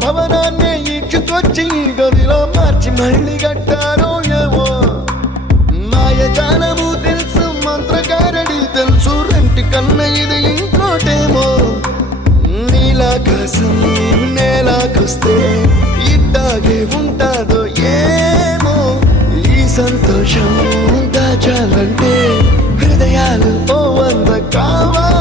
భవనాన్ని ఈడ్చుకొచ్చి గదిలో మార్చి మళ్ళీ కట్టారో ఏమో మాయజాలము తెలుసు మంత్రగారడి తెలుసు రెంటి కన్న ఇది ఇంకోటేమో నీలాకాశం నేలాకొస్తే ఇట్టాగే ఉంటాదో ఏమో ఈ సంతోషం దాచాలంటే హృదయాలు ఓ వంద కావాలి